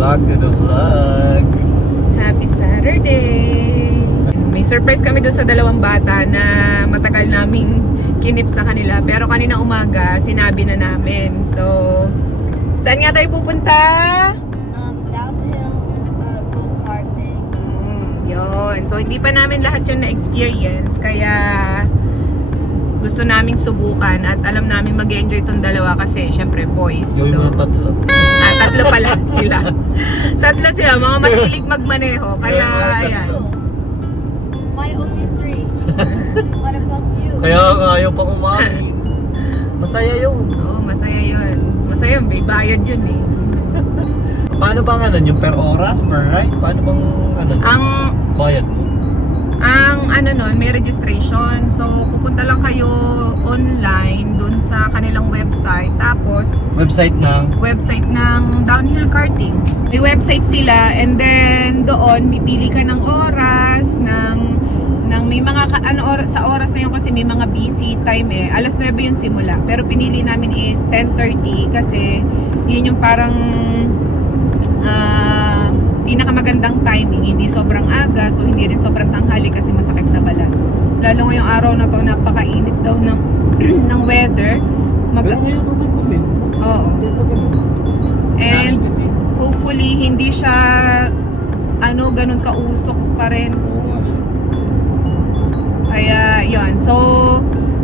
back to the vlog. Happy Saturday! May surprise kami doon sa dalawang bata na matagal naming kinip sa kanila. Pero kanina umaga, sinabi na namin. So, saan nga tayo pupunta? Downhill go-karting. Yun. So, hindi pa namin lahat yun na-experience. Kaya, gusto naming subukan at alam namin mag-enjoy itong dalawa kasi syempre boys. Gawin mo ng tatlo. Tatlo pala sila. Tatlo sila, mga mahilig magmaneho. Kaya, ayan. Why only 3? What about you? Kaya ayaw pa kumain. Masaya yun. Oo, masaya yun. Masaya yun, may bayad yun eh. Paano bang ano yung per oras, per ride? Paano bang ano bayad mo? Ang ano nun, may registration. So, pupunta lang kayo online dun sa kanilang website. Tapos, Website ng downhill karting. May website sila and then doon pipili ka ng oras ng may mga sa oras na yun kasi may mga busy time eh. Alas 9 yung simula. Pero pinili namin is 10:30 kasi yun yung parang pinakamagandang timing, hindi sobrang aga, so hindi rin sobrang tanghali kasi masakit sa balat. Lalo ngayong araw na to, napakainit daw ng ng weather. Pero ngayon okay pa rin. Oo. And hopefully hindi siya ganun kausok pa rin. Kaya yon. So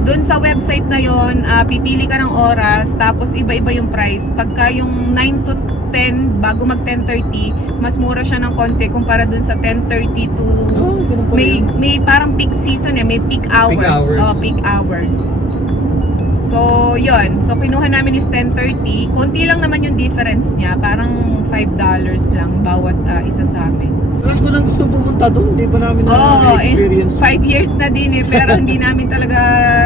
doon sa website na yon, pipili ka ng oras, tapos iba-iba yung price. Pagka yung 9 to 10 bago mag 10:30, mas mura siya ng konti kumpara dun sa 10:30 to may parang peak season may peak hours. Peak hours. So, yun. So, kinuha namin is 10:30. Konti lang naman yung difference niya. Parang $5 lang bawat isa sa amin. Kaya ko lang gusto pumunta doon. Hindi pa namin na-experience. 5 years na din pero hindi namin talaga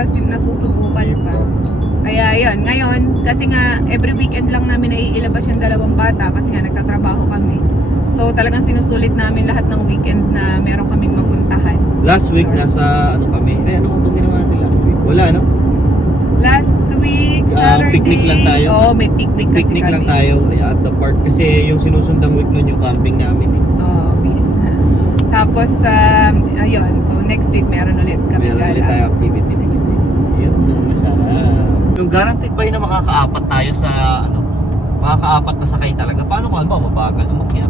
nasusubukan pa. Kaya yun, ngayon, kasi nga every weekend lang namin naiilabas yung dalawang bata kasi nga nagtatrabaho kami. So talagang sinusulit namin lahat ng weekend na meron kaming mapuntahan. Last week nasa kami. Ano bang ginawa natin last week? Wala Last week, Saturday. Picnic lang tayo. Oo, may picnic kasi Picnic kami. lang tayo at the park kasi yung sinusundang week nun yung camping namin Oo, miss. Tapos, ayun, so next week meron ulit kami Meron ulit tayo activity next week. Yun, nung masarap. Yung guaranteed ba yun na makakaapat tayo sa makakaapat na sakay talaga? Paano kung ba mabagal umakyat?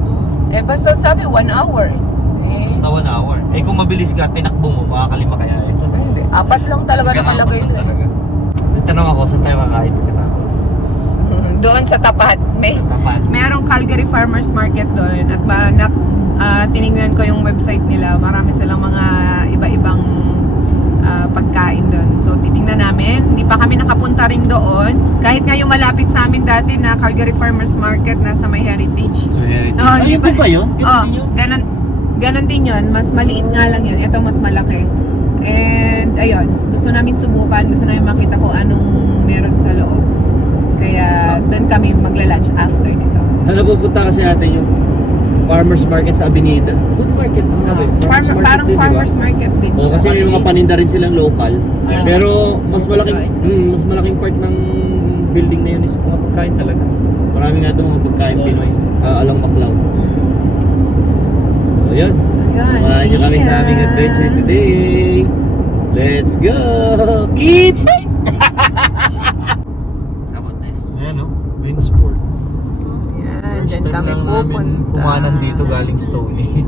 Basta sabi 1 hour. Basta 1 hour. Kung mabilis ka, tinakbo mo, makakalima kaya ito. Hindi, 4 lang talaga nakalagay doon. Tanong ako, saan tayo kakain pagkatapos? Doon sa tapat. Tapat. Merong Calgary Farmers Market doon at tinignan ko yung website nila. Marami silang mga iba-ibang pagkain doon. So titingnan namin. Hindi pa kami nakapunta rin doon. Kahit nga yung malapit sa amin dati na Calgary Farmers Market na sa may Heritage. So, Heritage. Hindi Ayun ba yun? Ganun din yun? Ganon din yun. Mas maliit nga lang yun. Ito mas malaki. And ayun, gusto namin subukan. Gusto namin makita kung anong meron sa loob. Kaya doon kami magla-lunch after nito. Pupunta kasi natin yung farmers market sa Avenida. Food market Parang farmers market din. Oo, kasi may mga paninda rin silang local. Pero mas malaking part ng building na yun is mga pagkain talaga. Marami nga doon mga pagkain Pinoy. Along Maclaw. So yun. Samahan niyo kami sa aming adventure today. Let's go! Kids! How about this? Ayan Winsport. Diyan kami pupunta. Kumanan dito galing Stony.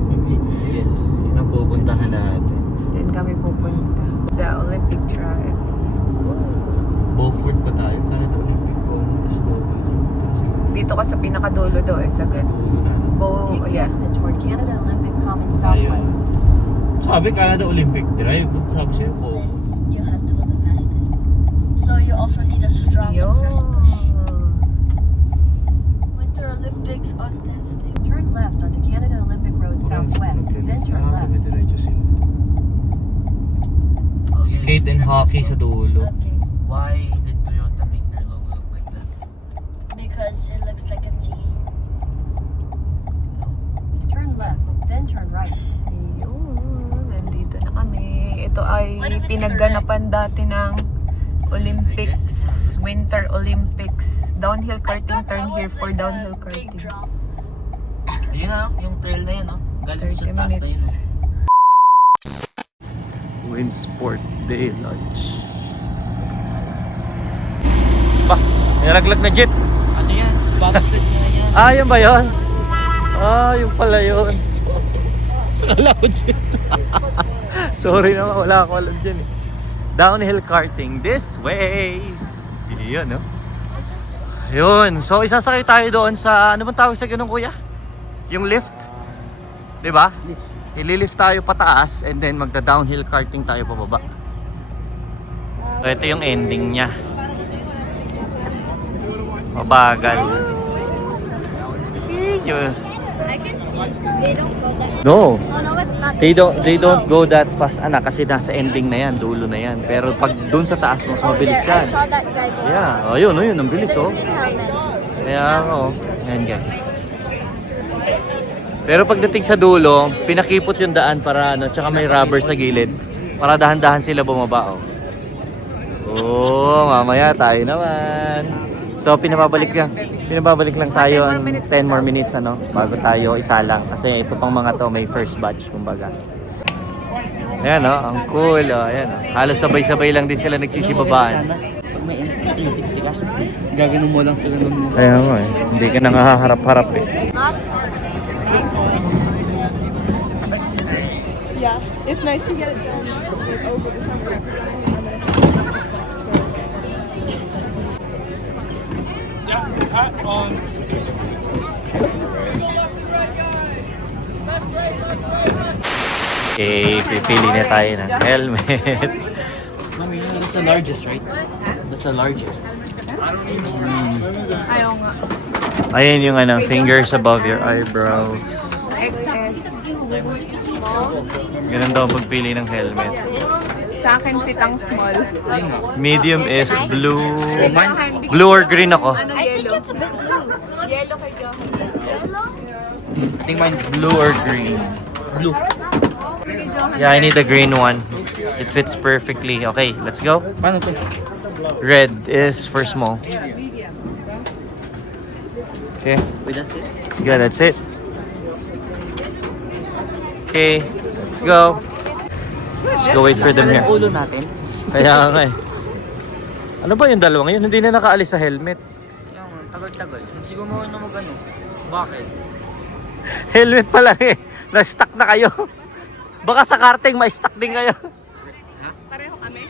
Yes. Yun ang pupuntahan natin. Diyan kami pupunta. The Olympic Drive. Beaufort pa tayo. Canada Olympic Congress Global. Dito ka sa pinakadulo daw sagad. Take the exit toward Canada Olympic Commons Southwest. Sabi Canada Olympic Drive. Sabi siya ko. You have to go the fastest. So you also need a strong and fast push. Winter Olympics on that. Turn left onto Canada Olympic Road Southwest, then turn left. Skate and hockey sa dulo. Okay. Why did Toyota make their logo look like that? Because it looks like a T. Turn left, then turn right. Ayun, nandito na kami. Ito ay What if it's pinagganapan dati ng Olympics, Winter Olympics. Downhill karting, turn here for downhill karting. Ayun na, yung trail na yun, no? Galing 30 sa taas na yun. minutes. Winsport Day Lunch. Ba, may nalaglag na jeep. Ano yan? Backslide na yan. Ah, yun ba yun? Ah, yun pala yun. Wala ko dyan. Sorry naman, wala ako alam dyan eh. Downhill karting this way. Yun, no? Yun. So, isasakay tayo doon sa, ano bang tawag sa ganun, kuya? Yung lift? Diba? Ililift tayo pataas and then magda-downhill karting tayo pababa. So, ito yung ending niya. Mabagal. Yun. I can see. They don't go that. No. Oh no, it's not. They don't go that fast, anak, kasi nasa ending na yan, dulo na yan. Pero pag dun sa taas, mas Oh, mabilis there. I yan. saw that guy go. Yeah, oh, yun, ang bilis, oh. Helmet. Kaya ako, yan guys. Pero pagdating sa dulo, pinakipot yung daan para ano, tsaka may rubber sa gilid. Para dahan-dahan sila bumaba, oh. Oh, mamaya tayo naman. So pinababalik lang tayo 10 more minutes ano bago tayo isalang kasi ito pang mga to may first batch kumbaga. Ayan oh, ang cool oh, ayan oh. Halos sabay-sabay lang din sila nagsisibabaan. Sana, pag may Insta360 ka, gaganon mo lang sa ganun mo. Kaya mo eh, hindi ka nang haharap-harap eh. Yeah, it's nice to get it done over the summer. Okay, pipili na tayo ng helmet. Mami, that's the largest, right? That's the largest. Ayaw nga. Ayan yung ano, fingers above your eyebrow. XS. Ganun daw pagpili ng helmet. Sa akin, fitang small. Medium is blue. Blue or green ako. Ano I think yellow? it's a bit loose. Yellow kay Johan. Yellow? I think mine's Blue or green. blue. Kay Johan. Yeah, I need the green one. It fits perfectly. Okay, let's go. Paano to? Red is for small. Okay, Wait, that's it? let's go. That's it. Okay, let's go. Let's go wait for them here. Ulo natin. Kaya nga eh. Ano ba yung dalawa ngayon? Hindi na nakaalis sa helmet. Kaya nga, tagal-tagal. Siguro mo na mag-ano. Bakit? Helmet pa lang eh. Na-stuck na kayo. Baka sa karting ma-stuck din kayo. Pareho kami.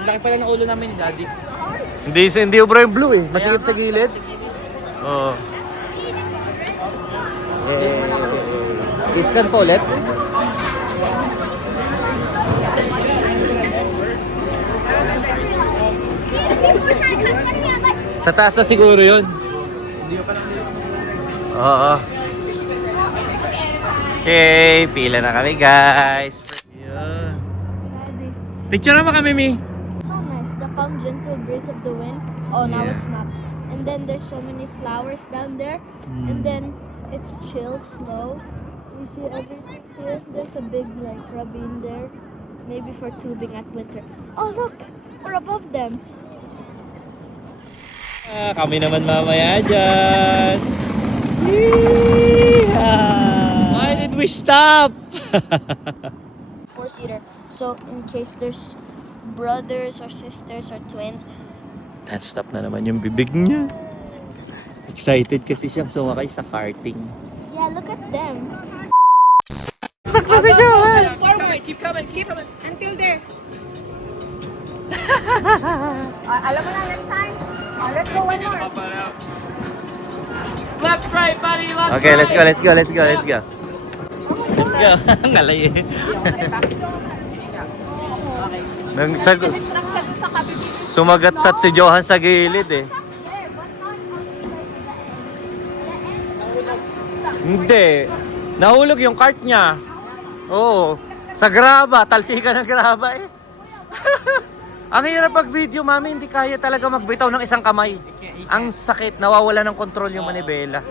Ang laki pala ng ulo namin ni Daddy. Hindi ubra yung blue eh. Masikip sa gilid. Oo. Iscan po ulit. Sa taas na siguro yun. Oo. Okay, pila na kami guys. Yun. Daddy. Picture naman kami, Mi. So nice. The calm, gentle breeze of the wind. Oh, now Yeah. it's not. And then there's so many flowers down there. And then it's chill, slow. You see everything here. There's a big like ravine there. Maybe for tubing at winter. Oh look, we're above them. Kami naman mamaya dyan. Yeehaw! Why did we stop? 4-seater. So in case there's brothers or sisters or twins. Non-stop na naman yung bibig niya. Excited kasi siyang sumakay sa karting. Yeah, look at them. Stuck na si Johan! Forward. Keep coming. Until there. Alam mo na next time. Let's go one more. Left, right, buddy, left, Okay, let's go. Let's go. Ngalay eh. Nang sumagatsat si Johan sa gilid eh. Hindi. Nahulog yung cart niya. Oo. Sa graba. Talsikan ng graba eh. Ang hirap pag-video, mami. Hindi kaya talaga magbitaw ng isang kamay. Ang sakit. Nawawala ng kontrol yung manibela.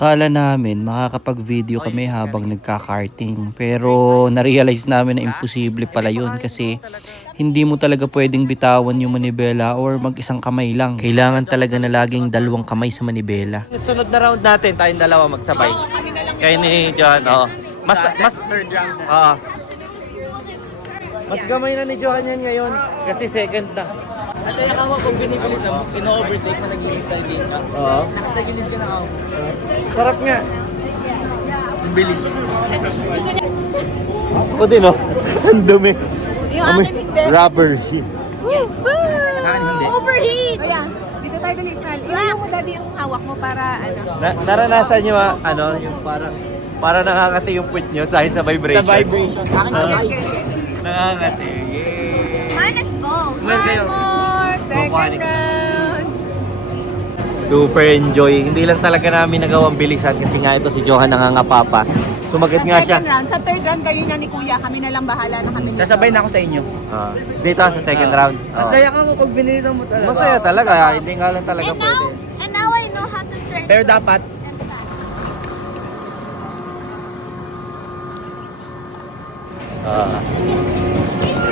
Kala namin makakapag-video kami habang nagka-karting. Pero na-realize namin na imposible pala yun kasi hindi mo talaga pwedeng bitawan yung manibela or mag-isang kamay lang. Kailangan talaga na laging dalawang kamay sa manibela. Sunod na round natin, tayong dalawa magsabay. Kaya ni John, oo. Mas Third round na. Oo. Mas gamay na ni Johan yan ngayon kasi second na. At kaya ka mo, pag binibilis mo, pino-overtake mo, nag-i-inside game ka. Oo. Nakatagilid ka na ako. Sarap nga. Ang bilis. Ako din oh. Ang dumi. Yung akin hindi. Rubber. Saan hindi? Overheat! Ayan, dito tayo dali, Snal. Ilayo mo daddy yung hawak mo para ano. Naranasan nyo yung parang nakangati yung puwit nyo dahil sa vibrations. Sa vibration. Akin na Okay, kayo. okay. Nakangati. Yay! Minus go. Smile kayo. More, second Kukuhanin. round. Super enjoy. Hindi lang talaga namin nagawang bilisan kasi nga ito si Johan nangangapapa. Sumagat nga siya. Second round. Sa third round kayo na ni Kuya. Kami na lang bahala na kami nito. Sasabay na ako sa inyo. Dito sa second round. Ang saya ka mo pag binilisan mo talaga. Masaya talaga. Hindi nga lang talaga pwede. And now I know how to turn. Pero dapat, and fast.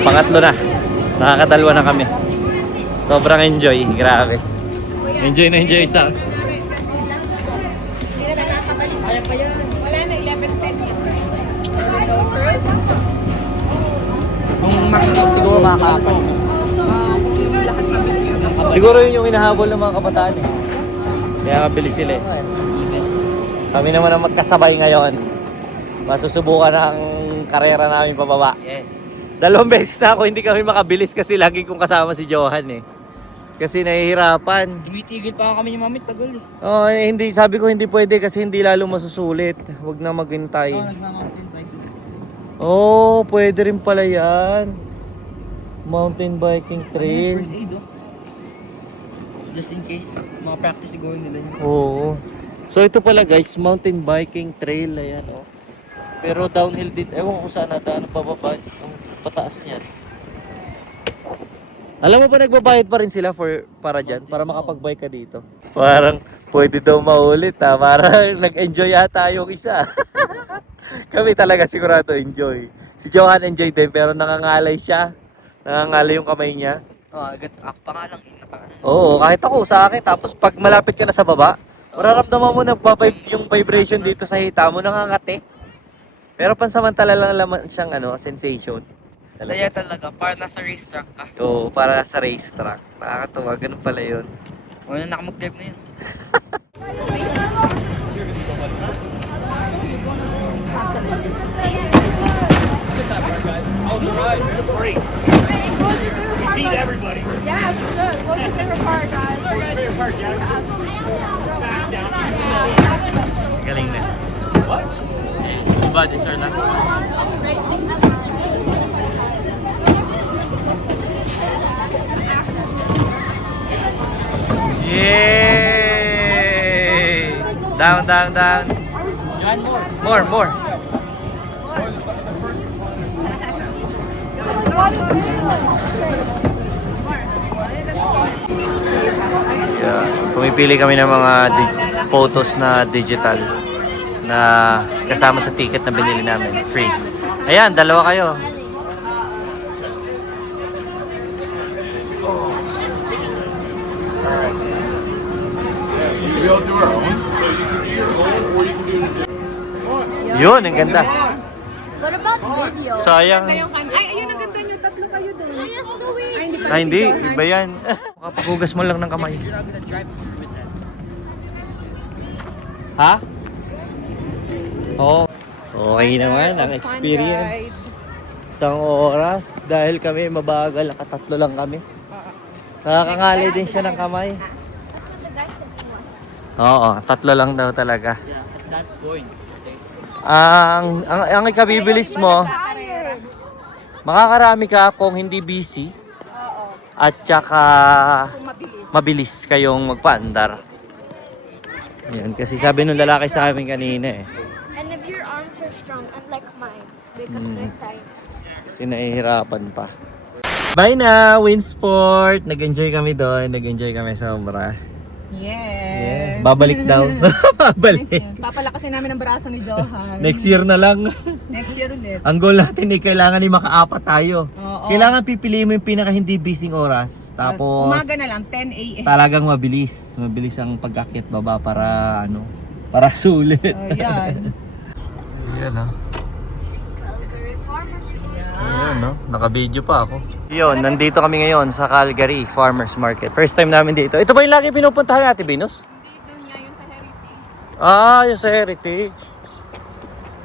Pangatlo na. Nakakadalwa na kami. Sobrang enjoy. Grabe. Enjoy na enjoy sa... Hindi na tayo nakakabalik. Kaya pa yan. Wala na, 11:10 yun. kung maximum siguro makakapal. Lahat kami yun. Siguro yun yung hinahabol ng mga kabataan eh. Kaya kabilis sila eh. Kami naman ang magkasabay ngayon. Masusubukan ang karera namin pababa. Yes. 2 beses na ako hindi kami makabilis kasi lagi kong kasama si Johan eh. Kasi nahihirapan. Tumitigil pa kami ni Mami, tagal eh. Oh, hindi sabi ko hindi pwede kasi hindi lalo masusulit. Huwag na maghintay. Oo, nagma-mountain biking. Oh, pwede rin pala 'yan. Mountain biking trail. First aid oh. Just in case, mga practice siguro nila yun. Oo. So ito pala guys, mountain biking trail ayan oh. Pero downhill din. Ewan ko kung saan nadaan pababa ang pataas niyan. Alam mo ba nagbabayad pa rin sila para dyan? Para makapag-bike ka dito? Parang pwede daw maulit ha. Parang nag-enjoy yata yung isa. Kami talaga sigurado enjoy. Si Johan enjoy din pero nangangalay siya. Nangangalay yung kamay niya. Oh, agad ako pa nga lang. Oo, kahit ako sa akin. Tapos pag malapit ka na sa baba, mararamdaman mo na yung vibration dito sa hita mo, nangangati. Pero pansamantala lang naman siyang sensation. Saya talaga, para nasa racetrack ka. Oo, para sa racetrack. Nakakatuwa, ganun pala yun. Wala na mag-drive na yun. Galing na. Budgets are last. Yay! Down, down, down. More. Yeah. Pumipili kami ng mga photos na digital na kasama sa ticket na binili namin. Free. Ayan, 2 kayo. Yun, ang ganda. What about video? Sayang. Ay, ayun, ang ganda nyo. 3 kayo doon. Yes, no way. Ay, hindi pa Ah, hindi. si Johan. Iba yan. Makapaghugas mo lang ng kamay. You're not gonna drive with that. Ha? Oo. Okay naman ang Fun experience. Isang oras dahil kami mabagal, nakatatlo lang kami. Nakakangali din siya ng kamay. That's what the guy said he wants. Oo, 3 lang daw talaga. Yeah, at that point. Ang ikabibilis mo, makakarami ka kung hindi busy at saka mabilis kayong magpaandar. Yan, kasi sabi nung lalaki sa amin kanina eh. And if your arms are strong, unlike mine, because they're tight. Kasi nahihirapan pa. Bye na, Winsport! Nag-enjoy kami doon. Nag-enjoy kami sobra. Yes. Babalik daw. Babalik. Papalakasin namin ang braso ni Johan. Next year na lang. Next year ulit. Ang goal natin ay kailangan ay makaapat tayo. Oo. Kailangan pipiliin mo yung pinaka hindi busy oras. Tapos Umaga na lang, 10 a.m. talagang mabilis. Mabilis ang pag-akyat baba para para sulit. Ayan. Ayan ah. Calgary Farmers Market. Ayan no, naka-video pa ako. Yun, nandito kami ngayon sa Calgary Farmers Market. First time namin dito. Ito ba yung lagi pinupuntahan natin, Venus? Dito nga yung sa Heritage. Ah, yung sa Heritage.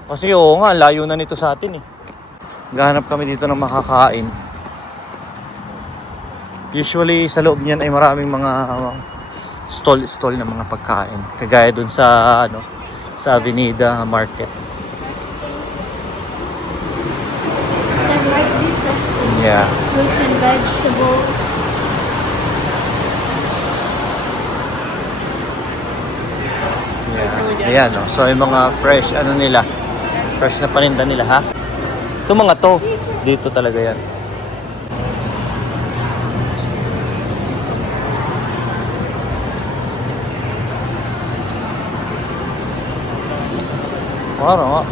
Kasi oo nga, layo na nito sa atin eh. Gahanap kami dito ng makakain. Usually sa loob niyan ay maraming mga stall na mga pagkain. Kagaya dun sa sa Avenida Market. There might be fresh Yeah. fruits and vegetables. Yeah. Ayan, no? So yung mga fresh nila. Fresh na paninda nila, ha? Ito mga to. Dito talaga yan. Parang nga.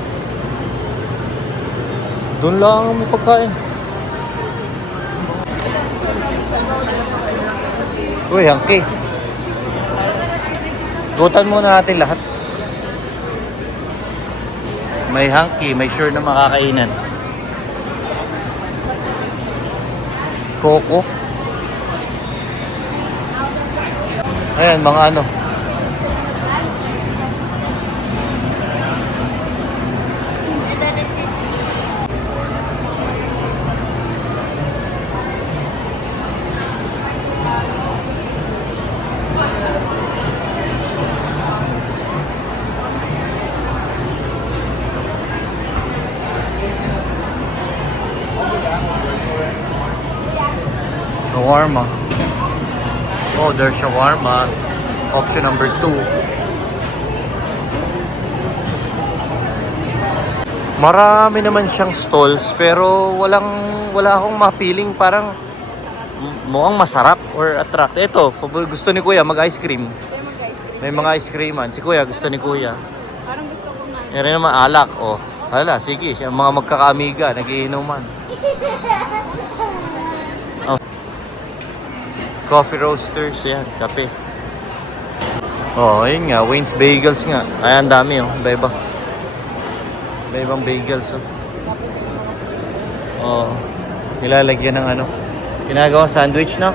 Doon lang ang may pagkain. Uy, hangki. Tutan muna natin lahat. May hangki, may sure na makakainan. Coco. Ayan, mga And then it's easy. shawarma. Oh, there's shawarma. Option number 2. Marami naman siyang stalls pero wala akong mapiling parang mukhang masarap or attract. Ito, gusto ni Kuya mag-ice cream. May mga ice creaman. Si Kuya gusto ni Kuya. Parang gusto ko nga. Yan rin naman alak. Oh, hala, sige. Siya mga magkakaamiga, nagiinuman. Oh. Coffee roasters, yan, kape. Oh, ayun nga, Wayne's Bagels nga. Ay, ang dami oh, iba-iba. Iba-ibang bagels oh. Oh, nilalagyan ng ginagawa sandwich na.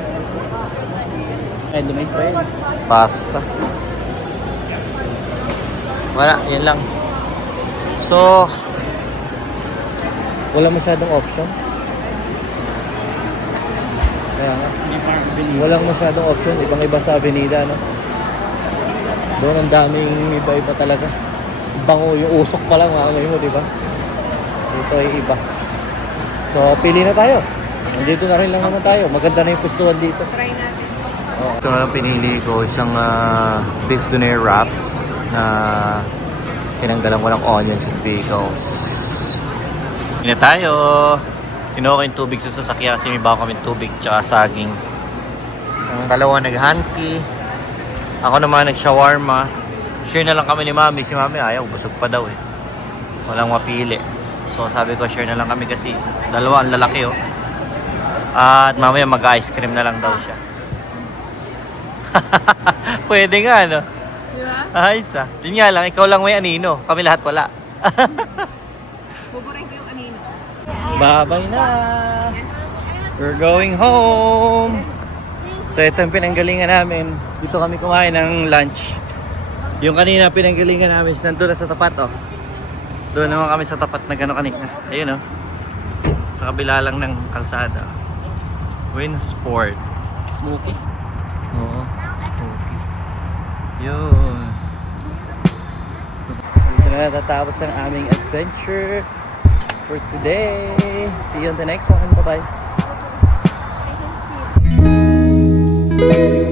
Ay, lumay pa yun. Pasta. Wala, yan lang. So, wala masyadong option. Kaya nga. Hindi parang binili. Walang masyadong option. Ibang-iba sa Avenida, Doon ang daming iba-iba talaga. Bango, yung usok pa lang, ngayon mo, di ba? Dito ay iba. So, pili na tayo. Nandito na rin lang naman tayo. Maganda na yung pustuhan dito. Try natin. Oh. Ito na lang pinili ko, isang beef donair wrap na tinanggalan ko ng onions and pickles. Pili na tayo. Kinuha ko yung tubig sa sasakyan kasi may bago kami tubig tsaka saging. Isang dalawa nag-hanky. Ako naman nag-shawarma. Share na lang kami ni Mami. Si Mami ayaw, busog pa daw eh. Walang mapili. So sabi ko share na lang kami kasi dalawa ang lalaki oh. At mamaya mag-ice cream na lang daw siya. Pwede nga Diba? Ayos ah. Yun nga lang, ikaw lang may anino. Kami lahat wala. Buburin ko yung anino. Bye-bye na! We're going home! So ito ang pinanggalingan namin. Dito kami kumain ng lunch. Yung kanina pinanggalingan namin, nandun na sa tapat oh. Doon naman kami sa tapat na gano'n kanina. Ayun oh. Sa kabila lang ng kalsada. Winsport. Smoky. Oo. Smoky. Yun. Dito na natatapos ang aming adventure for today. See you on the next one. Bye-bye. I can see it.